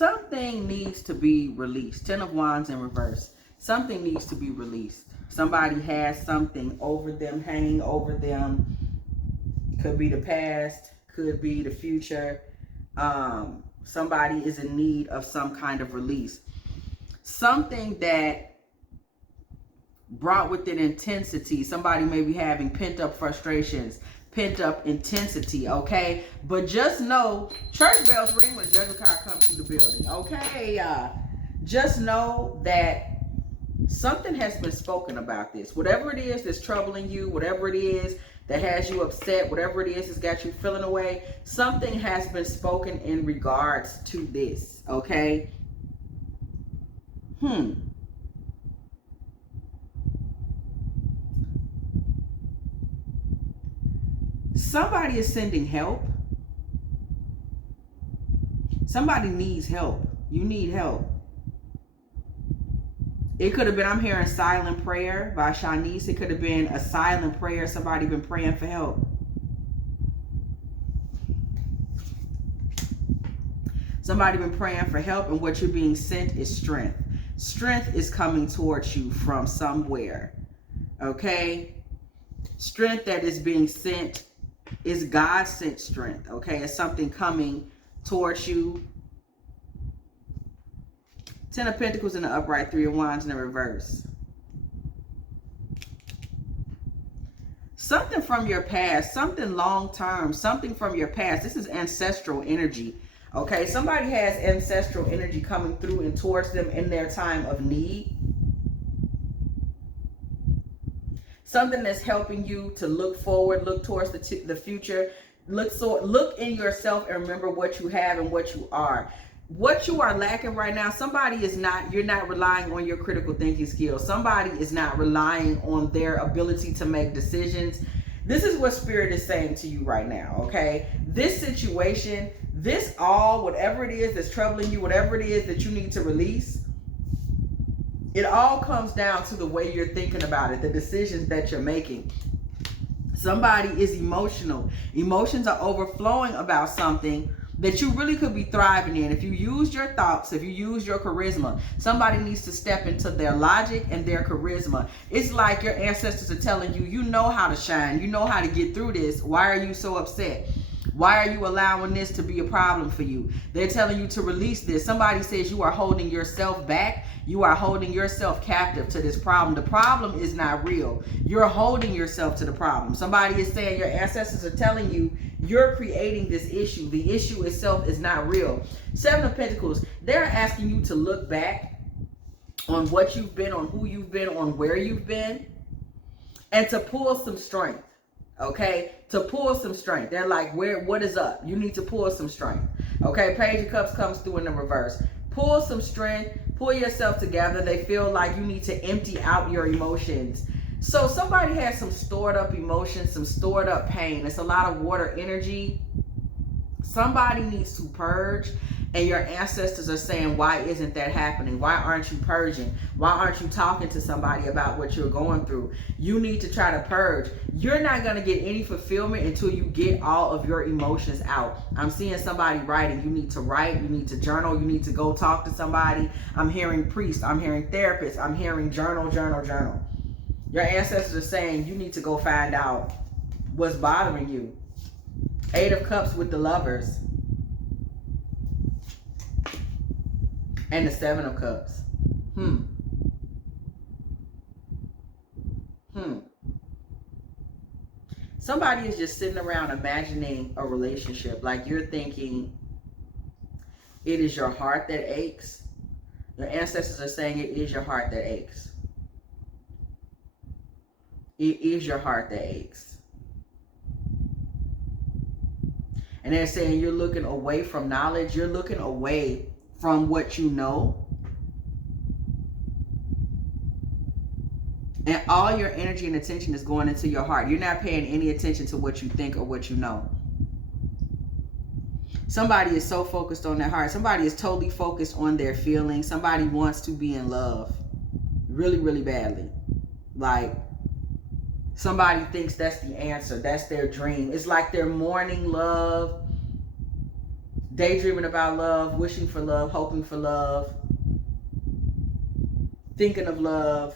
Something needs to be released. 10 of Wands in reverse. Something needs to be released. Somebody has something over them, hanging over them. Could be the past, could be the future. Somebody is in need of some kind of release. Something that brought with it intensity. Somebody may be having pent-up frustrations, pent-up intensity, okay? But just know, church bells ring when the judgment card comes through the building, okay? Just know that something has been spoken about this. Whatever it is that's troubling you, whatever it is that has you upset, whatever it is that's got you feeling away, something has been spoken in regards to this, okay? Somebody is sending help. Somebody needs help. You need help. It could have been, I'm hearing silent prayer by Shanice. It could have been a silent prayer. Somebody been praying for help. Somebody been praying for help, and what you're being sent is strength. Strength is coming towards you from somewhere. Okay? Strength that is being sent is God sent strength. Okay? It's something coming towards you. 10 of Pentacles in the upright, 3 of Wands in the reverse. Something from your past, something long term, something from your past. This is ancestral energy. Okay, somebody has ancestral energy coming through and towards them in their time of need. Something that's helping you to look forward, look towards the future. Look in yourself and remember what you have and what you are. What you are lacking right now, you're not relying on your critical thinking skills. Somebody is not relying on their ability to make decisions. This is what Spirit is saying to you right now, okay? This situation, whatever it is that's troubling you, whatever it is that you need to release, it all comes down to the way you're thinking about it, the decisions that you're making. Somebody is emotional. Emotions are overflowing about something that you really could be thriving in. If you use your thoughts, if you use your charisma, somebody needs to step into their logic and their charisma. It's like your ancestors are telling you, you know how to shine. You know how to get through this. Why are you so upset? Why are you allowing this to be a problem for you? They're telling you to release this. Somebody says you are holding yourself back. You are holding yourself captive to this problem. The problem is not real. You're holding yourself to the problem. Somebody is saying your ancestors are telling you you're creating this issue. The issue itself is not real. 7 of Pentacles, they're asking you to look back on what you've been, on who you've been, on where you've been, and to pull some strength. Okay, to pull some strength. They're like, what is up? You need to pull some strength. Okay, Page of Cups comes through in the reverse. Pull some strength, pull yourself together. They feel like you need to empty out your emotions. So somebody has some stored up emotions, some stored up pain. It's a lot of water energy. Somebody needs to purge. And your ancestors are saying, why isn't that happening? Why aren't you purging? Why aren't you talking to somebody about what you're going through? You need to try to purge. You're not going to get any fulfillment until you get all of your emotions out. I'm seeing somebody writing. You need to write. You need to journal. You need to go talk to somebody. I'm hearing priest. I'm hearing therapist. I'm hearing journal. Your ancestors are saying you need to go find out what's bothering you. 8 of Cups with the Lovers. And the 7 of Cups. Somebody is just sitting around imagining a relationship. Like you're thinking it is your heart that aches. Your ancestors are saying it is your heart that aches. It is your heart that aches. And they're saying you're looking away from knowledge. You're looking away from what you know, and all your energy and attention is going into your heart. You're not paying any attention to what you think or what you know. Somebody is so focused on their heart. Somebody is totally focused on their feelings. Somebody wants to be in love really, really badly. Like somebody thinks that's the answer. That's their dream. It's like they're mourning love. daydreaming about love, wishing for love, hoping for love, thinking of love,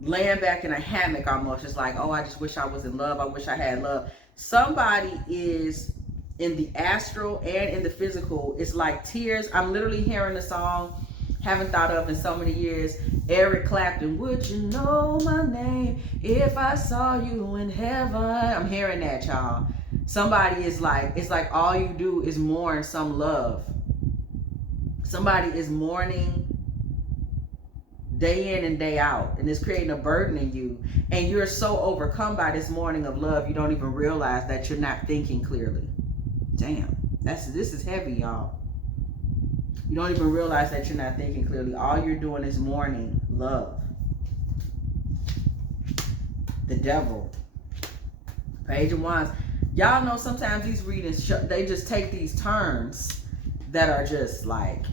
laying back in a hammock almost, just like, oh, I just wish I was in love. I wish I had love. Somebody is in the astral and in the physical. It's like tears. I'm literally hearing the song, haven't thought of in so many years, Eric Clapton, would you know my name if I saw you in heaven? I'm hearing that, y'all. Somebody is like, it's like all you do is mourn some love. Somebody is mourning day in and day out, and it's creating a burden in you, and you're so overcome by this mourning of love, you don't even realize that you're not thinking clearly. Damn, this is heavy, y'all. You don't even realize that you're not thinking clearly. All you're doing is mourning love. The devil. Page of Wands. Y'all know sometimes these readings, they just take these turns that are just like,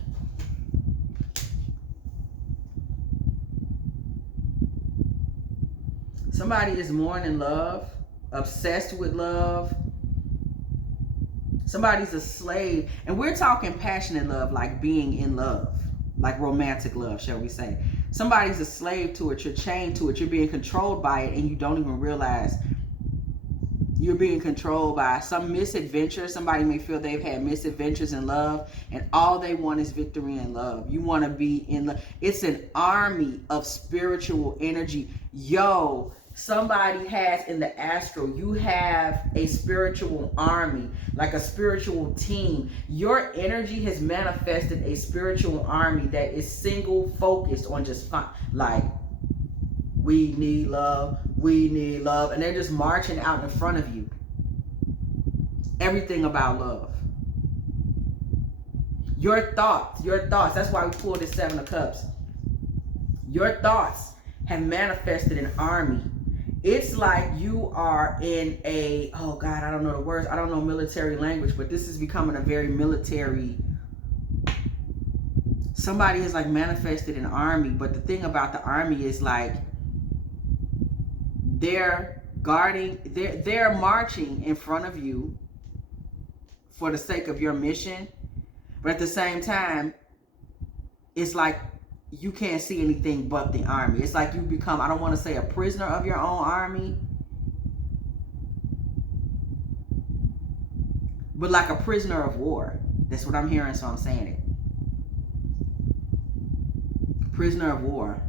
somebody is mourning love, obsessed with love. Somebody's a slave. And we're talking passionate love, like being in love, like romantic love, shall we say. Somebody's a slave to it. You're chained to it. You're being controlled by it, and you don't even realize you're being controlled by some misadventure. Somebody may feel they've had misadventures in love, and all they want is victory in love. You want to be in love. It's an army of spiritual energy. Yo, somebody has in the astral, you have a spiritual army, like a spiritual team. Your energy has manifested a spiritual army that is single focused on just like, we need love, we need love, and they're just marching out in front of you. Everything about love. Your thoughts, that's why we pulled this Seven of Cups. Your thoughts have manifested an army. It's like you are in a, oh God, I don't know the words. I don't know military language, but this is becoming a very military. Somebody has like manifested an army, but the thing about the army is like, they're guarding, they're marching in front of you for the sake of your mission. But at the same time, it's like, you can't see anything but the army. It's like you become, I don't want to say a prisoner of your own army, but like a prisoner of war. That's what I'm hearing, so I'm saying it. Prisoner of war.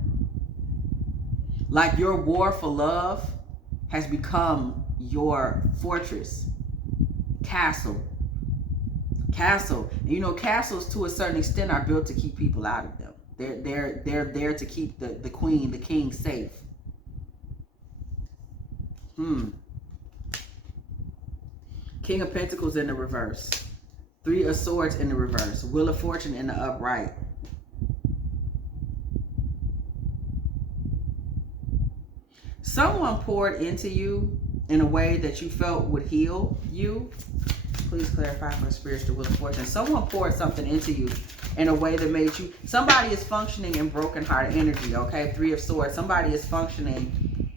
Like your war for love has become your fortress. Castle. And you know, castles to a certain extent are built to keep people out of them. They're there to keep the queen, the king safe. King of Pentacles in the reverse. Three of Swords in the reverse. Wheel of Fortune in the upright. Someone poured into you in a way that you felt would heal you. Please clarify for the spiritual Wheel of Fortune. Someone poured something into you in a way that made you, somebody is functioning in broken heart energy, okay? Three of Swords. Somebody is functioning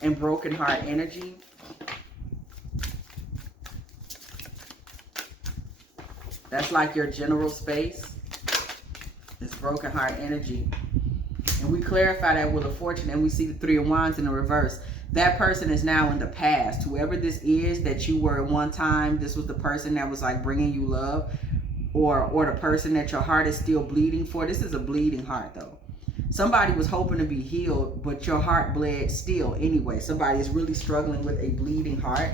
in broken heart energy. That's like your general space. It's broken heart energy. And we clarify that Wheel of Fortune, and we see the Three of Wands in the reverse. That person is now in the past. Whoever this is that you were at one time, this was the person that was like bringing you love, or the person that your heart is still bleeding for. This is a bleeding heart though. Somebody was hoping to be healed, but your heart bled still anyway. Somebody is really struggling with a bleeding heart.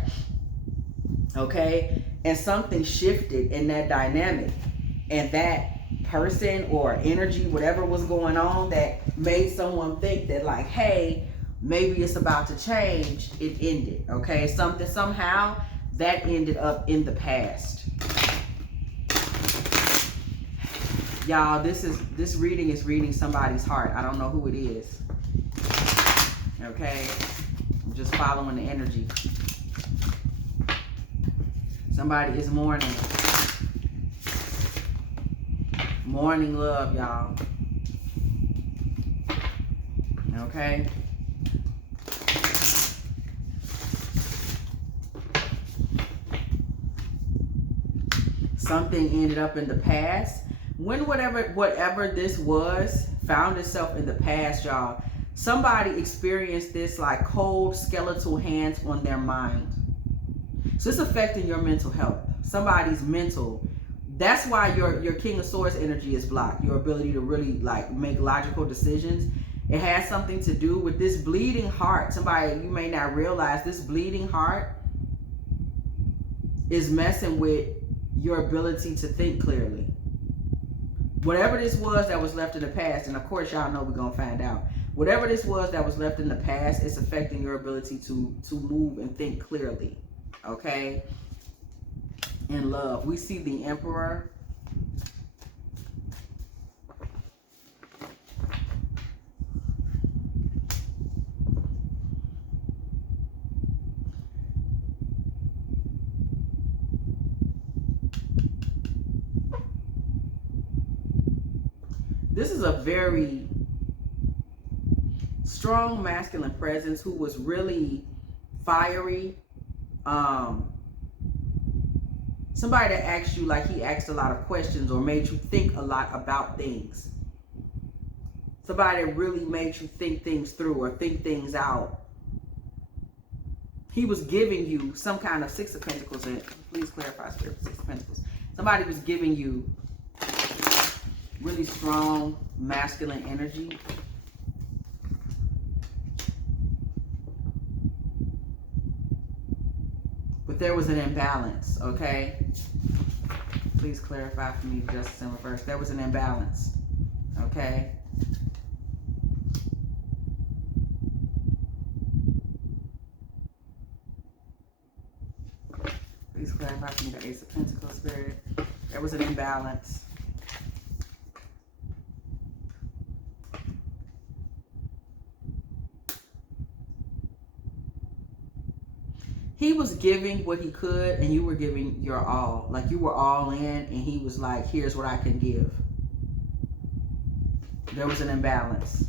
Okay? And something shifted in that dynamic. And that person or energy, whatever was going on, that made someone think that like, hey, maybe it's about to change. It ended. Okay? Somehow that ended up in the past. Y'all, this reading is reading somebody's heart. I don't know who it is. Okay? I'm just following the energy. Somebody is mourning. Mourning love, y'all. Okay? Something ended up in the past. When whatever this was found itself in the past, y'all, somebody experienced this like cold skeletal hands on their mind. So it's affecting your mental health. Somebody's mental. That's why your King of Swords energy is blocked. Your ability to really like make logical decisions. It has something to do with this bleeding heart. Somebody, you may not realize this bleeding heart is messing with your ability to think clearly. Whatever this was that was left in the past, and of course y'all know we're going to find out. Whatever this was that was left in the past, it's affecting your ability to move and think clearly. Okay? In love. We see the Emperor. This is a very strong masculine presence who was really fiery. Somebody that asked you, like he asked a lot of questions or made you think a lot about things. Somebody that really made you think things through or think things out. He was giving you some kind of Six of Pentacles. And please clarify, Spirit, Six of Pentacles. Somebody was giving you really strong masculine energy. But there was an imbalance, okay? Please clarify for me, Justice in Reverse. There was an imbalance, okay? Please clarify for me, the Ace of Pentacles, Spirit. There was an imbalance. He was giving what he could, and you were giving your all. Like you were all in, and he was like, here's what I can give. There was an imbalance.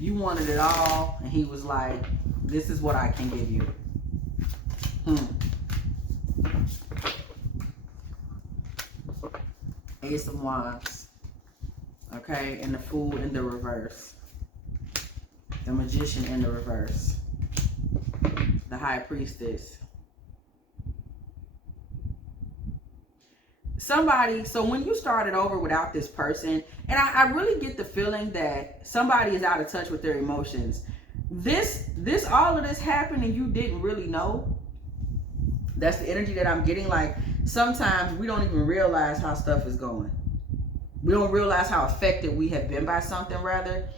You wanted it all, and he was like, this is what I can give you. Ace of Wands. Okay, and the Fool in the reverse. The Magician in the reverse. The High Priestess. Somebody, so when you started over without this person, and I really get the feeling that somebody is out of touch with their emotions. All of this happened and you didn't really know. That's the energy that I'm getting. Like sometimes we don't even realize how stuff is going. We don't realize how affected we have been by something, rather.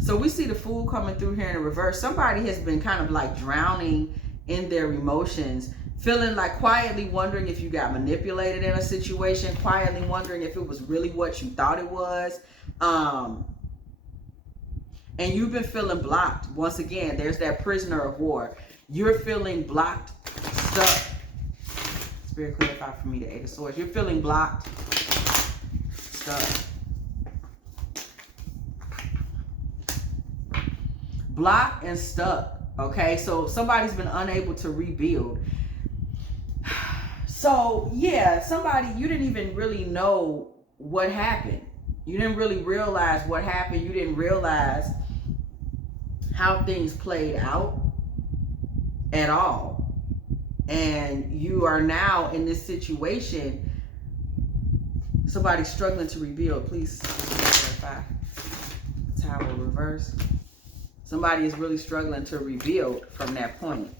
So we see the Fool coming through here in the reverse. Somebody has been kind of like drowning in their emotions, feeling like quietly wondering if you got manipulated in a situation, quietly wondering if it was really what you thought it was. And you've been feeling blocked. Once again, there's that prisoner of war. You're feeling blocked, stuck. Spirit, clarify for me the Eight of Swords. You're feeling blocked, stuck. Blocked and stuck, okay? So somebody's been unable to rebuild. So, yeah, somebody, you didn't even really know what happened. You didn't really realize what happened. You didn't realize how things played out at all. And you are now in this situation. Somebody's struggling to rebuild. Please clarify. Tower reverse. Somebody is really struggling to rebuild from that point.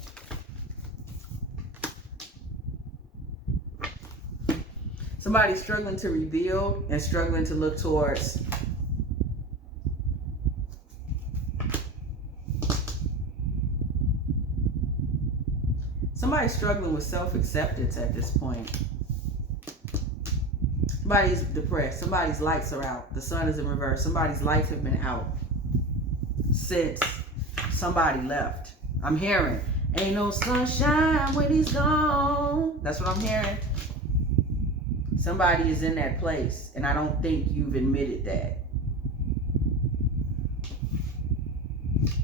Somebody's struggling to rebuild and struggling to look towards somebody's struggling with self-acceptance at this point. Somebody's depressed. Somebody's lights are out. The sun is in reverse. Somebody's lights have been out since somebody left. I'm hearing, ain't no sunshine when he's gone. That's what I'm hearing. Somebody is in that place, and I don't think you've admitted that.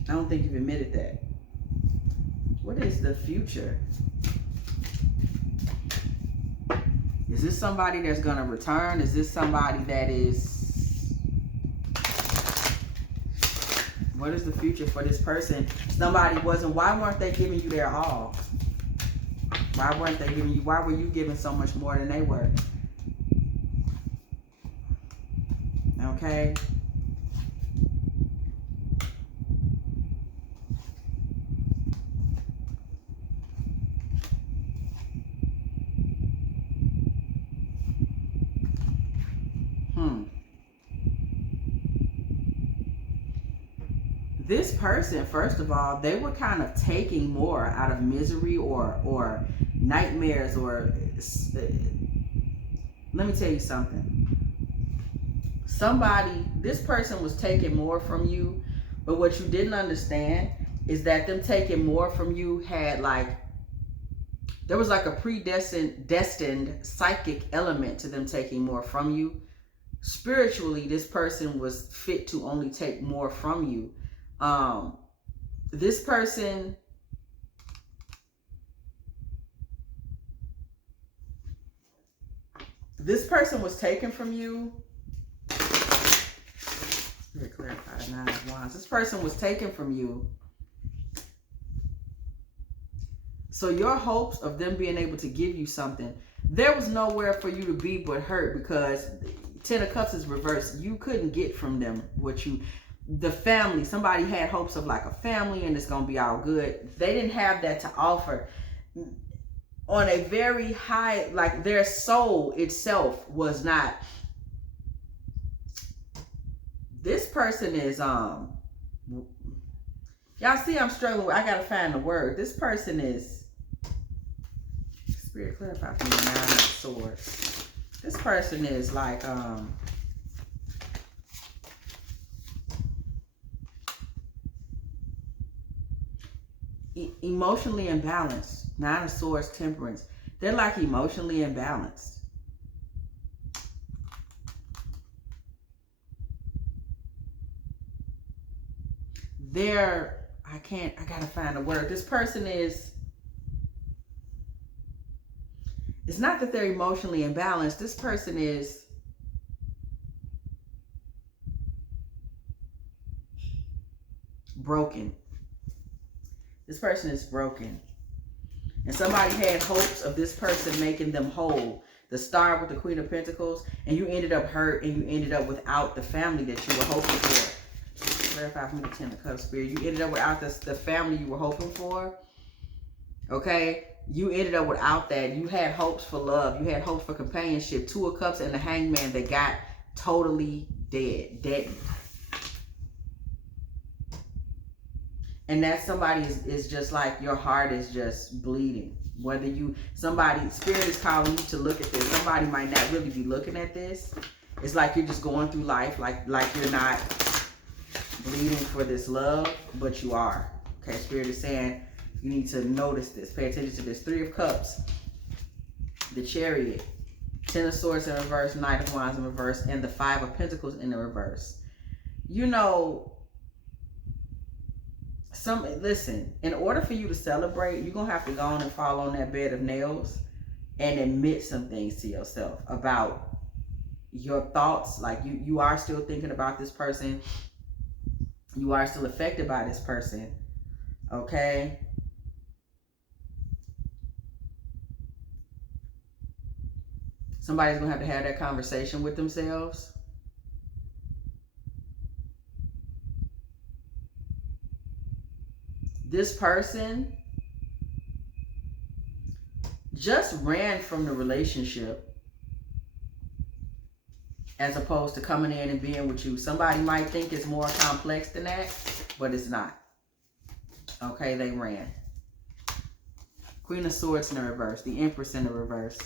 I don't think you've admitted that. What is the future? Is this somebody that's going to return? Is this somebody that is... What is the future for this person? Somebody wasn't... Why weren't they giving you their all? Why weren't they giving you... Why were you giving so much more than they were? Okay. This person, first of all, they were kind of taking more out of misery or nightmares or... Let me tell you something. This person was taking more from you, but what you didn't understand is that them taking more from you had there was like a destined psychic element to them taking more from you. Spiritually, this person was fit to only take more from you. This person was taken from you. Very clarify the 9 of Wands. This person was taken from you. So your hopes of them being able to give you something, there was nowhere for you to be but hurt, because 10 of Cups is reversed. You couldn't get from them the family. Somebody had hopes of like a family and it's going to be all good. They didn't have that to offer. On a very high, like their soul itself was not. This person is, y'all see I'm struggling with, I got to find the word. This person is, Spirit, clarify for me, 9 of Swords. This person is like, emotionally imbalanced. 9 of Swords, Temperance. They're like emotionally imbalanced. I gotta find a word. This person is, it's not that they're emotionally imbalanced. This person is broken. This person is broken. And somebody had hopes of this person making them whole. The Star with the Queen of Pentacles. And you ended up hurt, and you ended up without the family that you were hoping for. Clarify for me the 10 of Cups, Spirit. You ended up without the family you were hoping for. Okay? You ended up without that. You had hopes for love. You had hopes for companionship. 2 of Cups and the Hangman that got totally deadened. And that somebody is just like, your heart is just bleeding. Whether Spirit is calling you to look at this. Somebody might not really be looking at this. It's like you're just going through life like you're not bleeding for this love, but you are. Okay, Spirit is saying you need to notice this. Pay attention to this. 3 of Cups, the Chariot, 10 of Swords in reverse, Knight of Wands in reverse, and the 5 of Pentacles in the reverse. You know, listen, in order for you to celebrate, you're going to have to go on and fall on that bed of nails and admit some things to yourself about your thoughts. Like you are still thinking about this person. You are still affected by this person. Okay? Somebody's going to have that conversation with themselves. This person just ran from the relationship as opposed to coming in and being with you. Somebody might think it's more complex than that, but it's not. Okay, they ran. Queen of Swords in the reverse, the Empress in the reverse,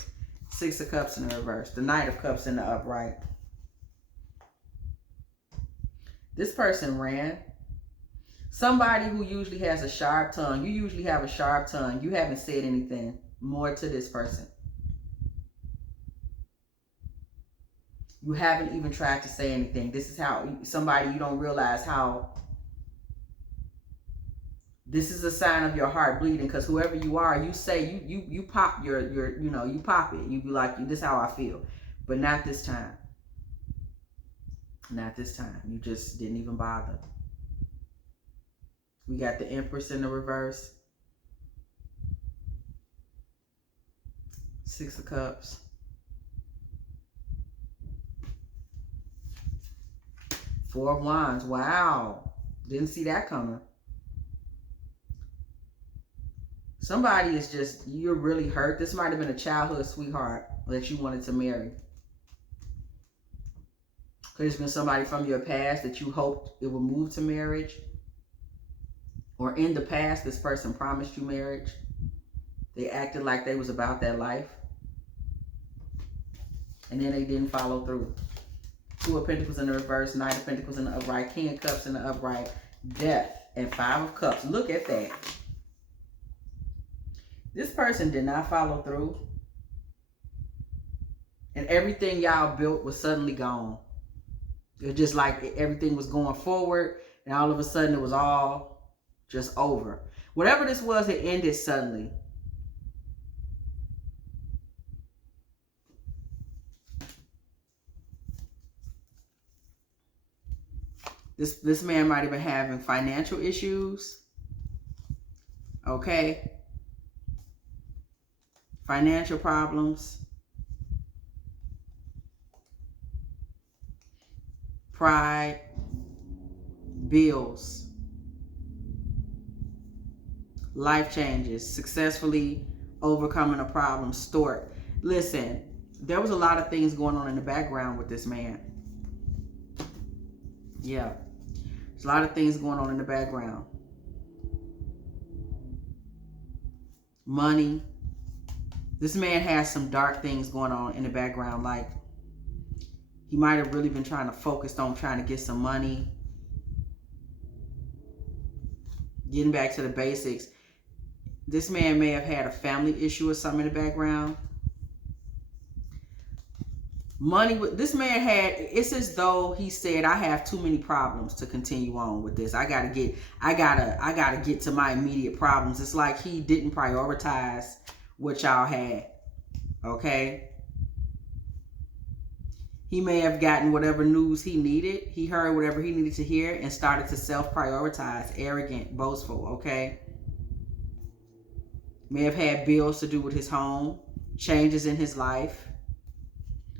6 of Cups in the reverse, the Knight of Cups in the upright. This person ran. Somebody who usually has a sharp tongue. You usually have a sharp tongue. You haven't said anything more to this person. You haven't even tried to say anything. This is how somebody, you don't realize how This is a sign of your heart bleeding, because whoever you are, you say you pop your you pop it. You be like, this is how I feel. But not this time. Not this time. You just didn't even bother. We got the Empress in the reverse. 6 of Cups. 4 of Wands. Wow. Didn't see that coming. Somebody is just, you're really hurt. This might have been a childhood sweetheart that you wanted to marry. Could have been somebody from your past that you hoped it would move to marriage. Or in the past, this person promised you marriage. They acted like they was about that life. And then they didn't follow through. 2 of Pentacles in the reverse, 9 of Pentacles in the upright, King of Cups in the upright, Death, and 5 of Cups. Look at that. This person did not follow through. And everything y'all built was suddenly gone. It was just like everything was going forward, and all of a sudden it was all just over. Whatever this was, it ended suddenly. This man might have been having financial issues. Okay. Financial problems. Pride. Bills. Life changes. Successfully overcoming a problem. Stork. Listen, there was a lot of things going on in the background with this man. Yeah. There's a lot of things going on in the background. Money. This man has some dark things going on in the background. Like, he might have really been trying to focus on trying to get some money. Getting back to the basics. This man may have had a family issue or something in the background. Money, this man had, it's as though he said, I have too many problems to continue on with this. I gotta get to my immediate problems. It's like he didn't prioritize what y'all had. Okay. He may have gotten whatever news he needed. He heard whatever he needed to hear and started to self-prioritize. Arrogant, boastful. Okay. May have had bills to do with his home. Changes in his life.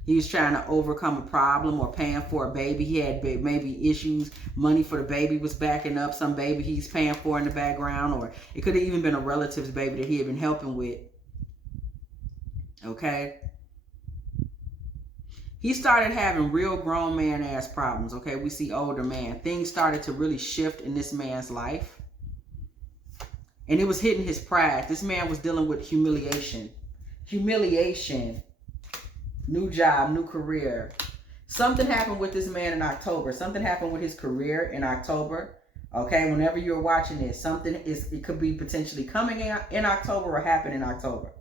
He was trying to overcome a problem or paying for a baby. He had maybe issues. Money for the baby was backing up. Some baby he's paying for in the background. Or it could have even been a relative's baby that he had been helping with. Okay. He started having real grown man ass problems. Okay. We see older man. Things started to really shift in this man's life. And it was hitting his pride. This man was dealing with humiliation. Humiliation. New job, new career. Something happened with this man in October. Something happened with his career in October. Okay, whenever you're watching this, it could be potentially coming in October or happen in October.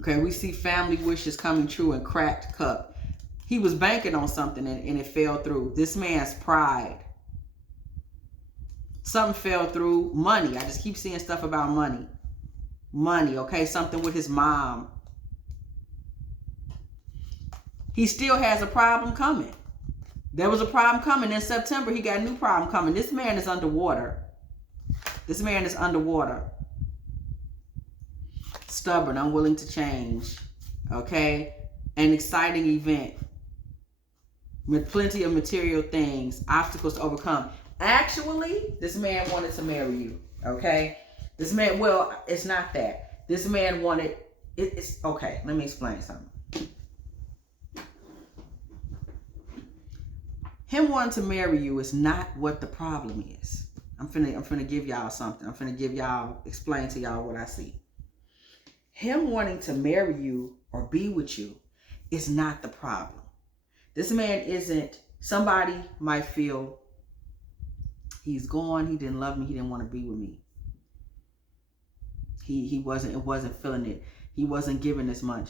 Okay, we see family wishes coming true and cracked cup. He was banking on something and it fell through. This man's pride. Something fell through. Money. I just keep seeing stuff about money. Money, okay? Something with his mom. He still has a problem coming. There was a problem coming. In September, he got a new problem coming. This man is underwater. This man is underwater. Stubborn, unwilling to change. Okay? An exciting event. With plenty of material things. Obstacles to overcome. Actually, this man wanted to marry you. Okay? This man, well, it's not that. This man wanted, it's, okay, let me explain something. Him wanting to marry you is not what the problem is. I'm finna give y'all something. I'm finna explain to y'all what I see. Him wanting to marry you or be with you is not the problem. This man isn't, somebody might feel he's gone, he didn't love me, he didn't want to be with me. It wasn't feeling it. He wasn't giving as much.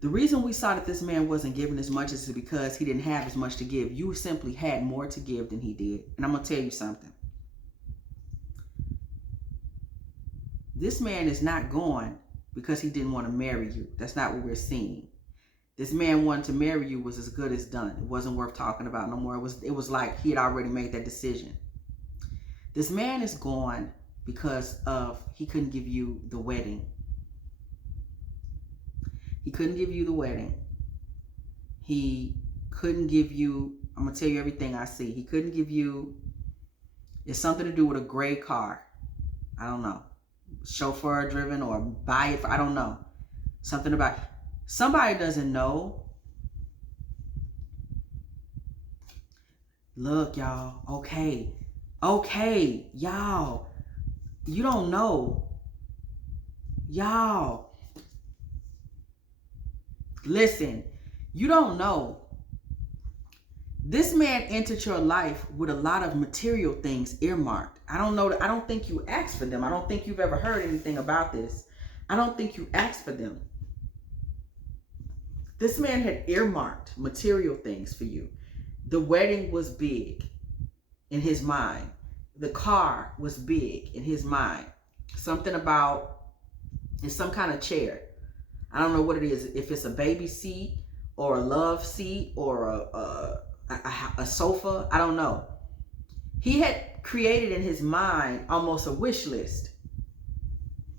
The reason we saw that this man wasn't giving as much is because he didn't have as much to give. You simply had more to give than he did. And I'm going to tell you something. This man is not going because he didn't want to marry you. That's not what we're seeing. This man wanting to marry you was as good as done. It wasn't worth talking about no more. It was like he had already made that decision. This man is gone because of he couldn't give you the wedding. He couldn't give you the wedding. He couldn't give you, I'm going to tell you everything I see. He couldn't give you, it's something to do with a gray car. I don't know. Chauffeur driven or buy it for, I don't know. Something about, somebody doesn't know. Look, y'all. Okay, y'all. You don't know. Y'all. Listen, you don't know. This man entered your life with a lot of material things earmarked. I don't know. I don't think you asked for them. I don't think you've ever heard anything about this. I don't think you asked for them. This man had earmarked material things for you. The wedding was big in his mind. The car was big in his mind. Something about, it's some kind of chair. I don't know what it is. If it's a baby seat or a love seat or a sofa, I don't know. He had created in his mind almost a wish list.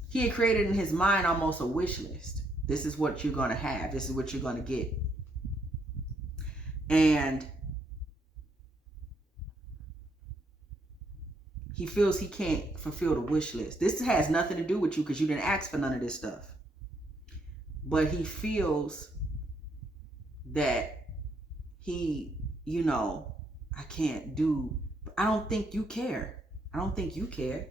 He had created in his mind almost a wish list. This is what you're going to have. This is what you're going to get. And he feels he can't fulfill the wish list. This has nothing to do with you because you didn't ask for none of this stuff. But he feels that he, you know, I can't do, I don't think you care. I don't think you care.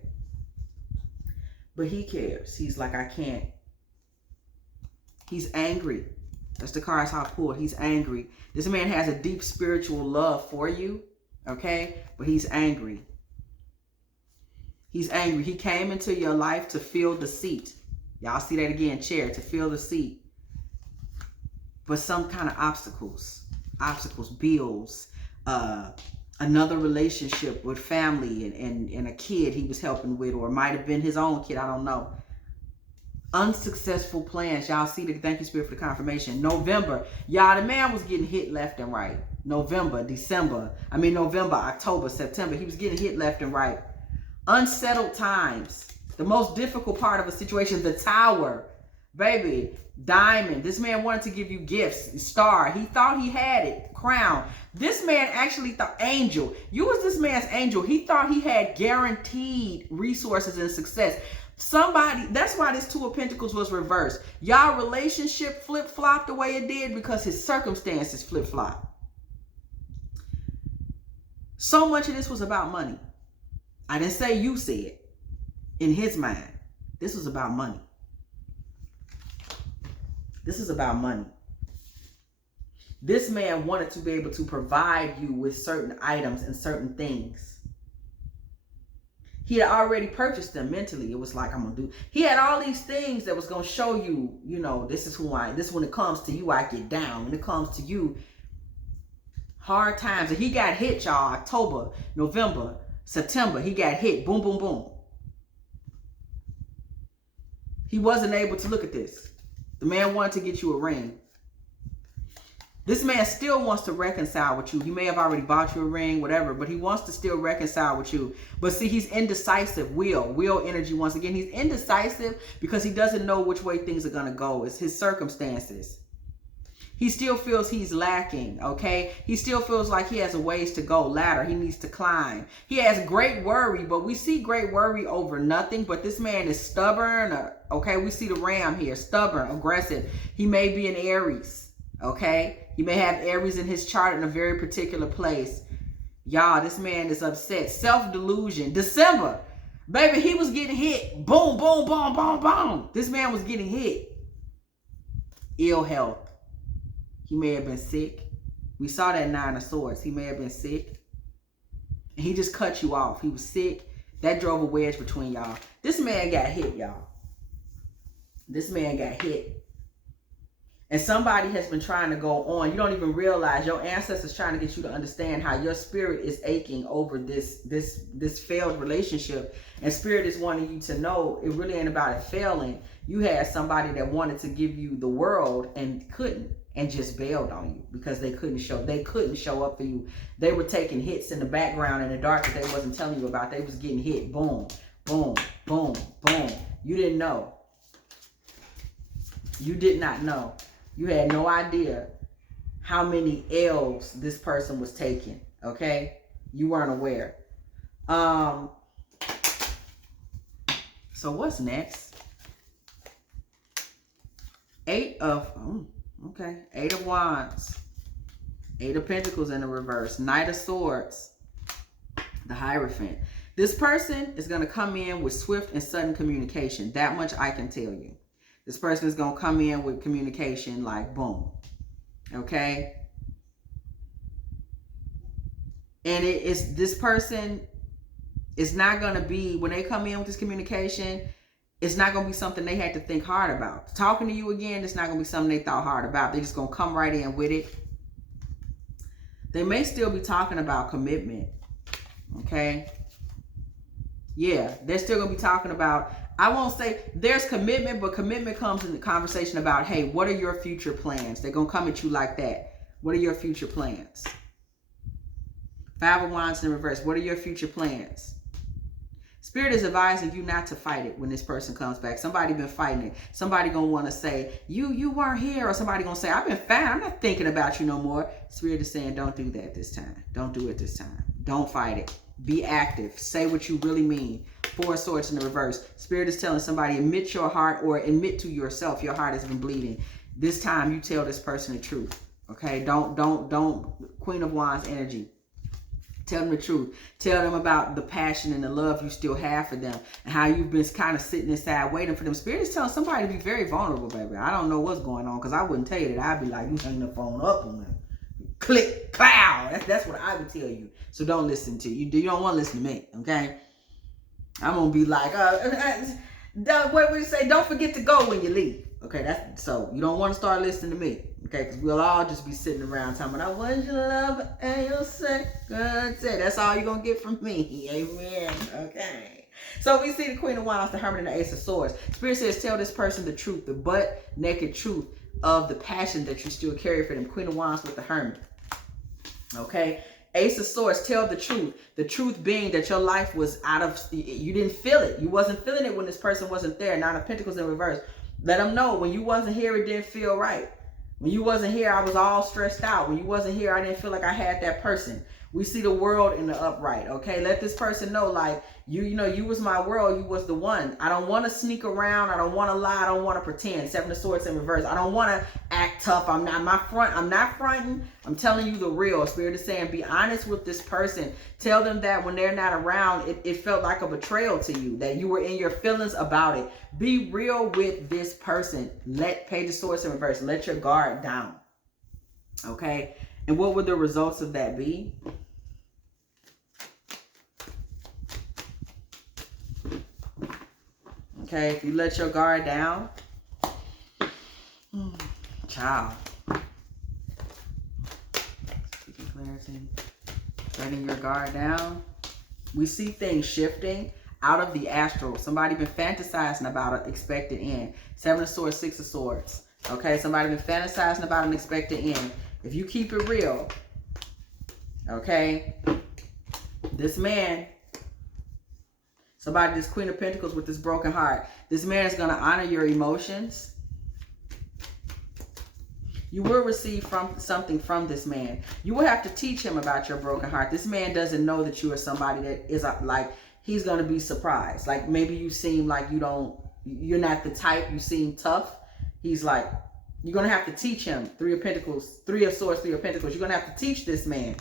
But he cares. He's like, I can't. He's angry. That's the card I saw pulled. He's angry. This man has a deep spiritual love for you, okay? But he's angry. He's angry. He came into your life to fill the seat. Y'all see that again, chair, to fill the seat. But some kind of obstacles, bills, another relationship with family and a kid he was helping with, or it might have been his own kid, I don't know. Unsuccessful plans. Y'all see that? Thank you, Spirit, for the confirmation. November. Y'all, the man was getting hit left and right. November, October, September. He was getting hit left and right. Unsettled times. The most difficult part of a situation, the tower. Baby, diamond. This man wanted to give you gifts. Star. He thought he had it. Crown. This man actually thought, angel. You was this man's angel. He thought he had guaranteed resources and success. Somebody, that's why this Two of Pentacles was reversed. Y'all relationship flip-flopped the way it did because his circumstances flip-flopped. So much of this was about money. I didn't say you said. In his mind, this was about money. This is about money. This man wanted to be able to provide you with certain items and certain things. He had already purchased them mentally. It was like, I'm going to do. He had all these things that was going to show you, you know, this is who I am. This, when it comes to you, I get down. When it comes to you, hard times. And he got hit, y'all, October, November, September. He got hit. Boom, boom, boom. He wasn't able to look at this. The man wanted to get you a ring. This man still wants to reconcile with you. He may have already bought you a ring, whatever, but he wants to still reconcile with you. But see, he's indecisive. Will energy once again. He's indecisive because he doesn't know which way things are going to go. It's his circumstances. He still feels he's lacking, okay? He still feels like he has a ways to go, ladder he needs to climb. He has great worry, but we see great worry over nothing. But this man is stubborn, okay? We see the ram here, stubborn, aggressive. He may be an Aries, okay? He may have Aries in his chart in a very particular place. Y'all, this man is upset. Self-delusion. December. Baby, he was getting hit. Boom, boom, boom, boom, boom. This man was getting hit. Ill health. He may have been sick. We saw that 9 of Swords. He may have been sick. And he just cut you off. He was sick. That drove a wedge between y'all. This man got hit, y'all. This man got hit. And somebody has been trying to go on. You don't even realize your ancestors trying to get you to understand how your spirit is aching over this failed relationship. And spirit is wanting you to know it really ain't about it failing. You had somebody that wanted to give you the world and couldn't, and just bailed on you because they couldn't show up for you. They were taking hits in the background in the dark that they wasn't telling you about. They was getting hit. Boom, boom, boom, boom. You didn't know. You did not know. You had no idea how many L's this person was taking, okay? You weren't aware. So what's next? Eight of Wands. 8 of Pentacles in the reverse. Knight of Swords. The Hierophant. This person is going to come in with swift and sudden communication. That much I can tell you. This person is going to come in with communication like boom. Okay? And this person is not going to be, when they come in with this communication, it's not going to be something they had to think hard about. Talking to you again, it's not going to be something they thought hard about. They're just going to come right in with it. They may still be talking about commitment. Okay? Yeah, they're still going to be talking about, I won't say there's commitment, but commitment comes in the conversation about, hey, what are your future plans? They're going to come at you like that. What are your future plans? 5 of Wands in reverse. What are your future plans? Spirit is advising you not to fight it when this person comes back. Somebody been fighting it. Somebody going to want to say, you weren't here. Or somebody going to say, I've been fine. I'm not thinking about you no more. Spirit is saying, don't do that this time. Don't do it this time. Don't fight it. Be active. Say what you really mean. 4 of Swords in the reverse. Spirit is telling somebody, admit your heart, or admit to yourself your heart has been bleeding. This time you tell this person the truth. Okay? Don't. Queen of Wands energy. Tell them the truth. Tell them about the passion and the love you still have for them, and how you've been kind of sitting inside waiting for them. Spirit is telling somebody to be very vulnerable, baby. I don't know what's going on, because I wouldn't tell you that. I'd be like, you hang the phone up on them. Click, cloud. That's what I would tell you. So don't listen to you. You don't want to listen to me, okay? I'm gonna be like, what would you say? Don't forget to go when you leave. Okay, so you don't want to start listening to me, okay? Because we'll all just be sitting around talking about, I want your love and your second. That's all you're gonna get from me. Amen. Okay. So we see the Queen of Wands, the Hermit, and the Ace of Swords. Spirit says, tell this person the truth, the butt-naked truth of the passion that you still carry for them. Queen of Wands with the Hermit. Okay? Ace of Swords, tell the truth. The truth being that your life was out of, you didn't feel it. You wasn't feeling it when this person wasn't there. 9 of Pentacles in reverse. Let them know when you wasn't here, it didn't feel right. When you wasn't here, I was all stressed out. When you wasn't here, I didn't feel like I had that person. We see the world in the upright, okay? Let this person know, like, you was my world. You was the one. I don't want to sneak around. I don't want to lie. I don't want to pretend. 7 of Swords in reverse. I don't want to act tough. I'm not fronting. I'm telling you the real. Spirit is saying, be honest with this person. Tell them that when they're not around, it felt like a betrayal to you, that you were in your feelings about it. Be real with this person. Page of Swords in reverse. Let your guard down. Okay? And what would the results of that be? Okay, if you let your guard down, child, speaking clarity, letting your guard down, we see things shifting out of the astral. Somebody been fantasizing about an expected end. 7 of Swords, 6 of Swords. Okay, somebody been fantasizing about an expected end. If you keep it real, okay, this man, somebody, this Queen of Pentacles with this broken heart, this man is going to honor your emotions. You will receive something from this man. You will have to teach him about your broken heart. This man doesn't know that you are somebody that is like, he's going to be surprised. Like maybe you seem like you're not the type, you seem tough. He's like, you're going to have to teach him. 3 of Pentacles, 3 of Swords, 3 of Pentacles. You're going to have to teach this man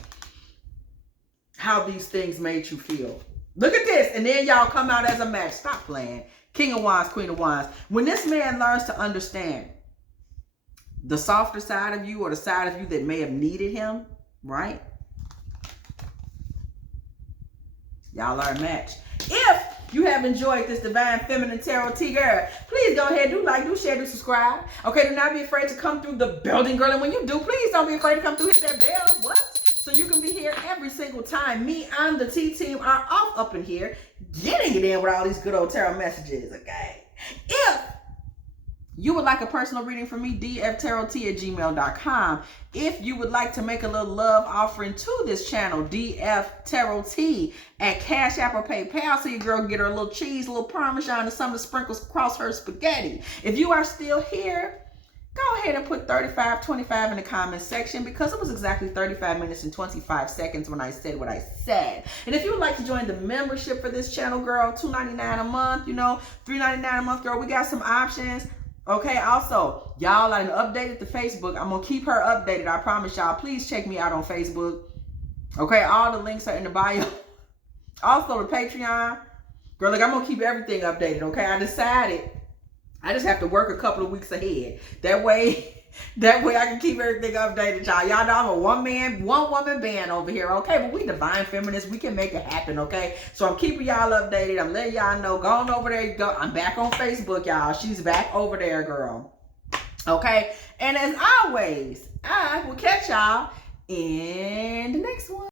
how these things made you feel. Look at this. And then y'all come out as a match. Stop playing. King of Wands, Queen of Wands. When this man learns to understand the softer side of you, or the side of you that may have needed him, right? Y'all are a match. If you have enjoyed this Divine Feminine Tarot Tea, girl, please go ahead, do like, do share, do subscribe. Okay, do not be afraid to come through the building, girl. And when you do, please don't be afraid to come through, hit that bell. What? So you can be here every single time. Me and the T team are off up in here, getting it in with all these good old tarot messages, okay? If you would like a personal reading from me, dftarottea@gmail.com. If you would like to make a little love offering to this channel, dftarottea at Cash App or PayPal, so your girl can get her a little cheese, a little Parmesan, and some of the sprinkles across her spaghetti. If you are still here, go ahead and put 3525 in the comment section, because it was exactly 35 minutes and 25 seconds when I said what I said. And if you would like to join the membership for this channel, girl, $2.99 a month, you know, $3.99 a month, girl, we got some options. Okay, also, y'all, I updated the Facebook. I'm going to keep her updated. I promise y'all. Please check me out on Facebook. Okay, all the links are in the bio. Also, the Patreon. Girl, look, I'm going to keep everything updated, okay? I decided I just have to work a couple of weeks ahead. That way I can keep everything updated, y'all. Y'all know I'm a one woman band over here, okay? But we divine feminists. We can make it happen, okay? So I'm keeping y'all updated. I'm letting y'all know. Go on over there. Go. I'm back on Facebook, y'all. She's back over there, girl. Okay? And as always, I will catch y'all in the next one.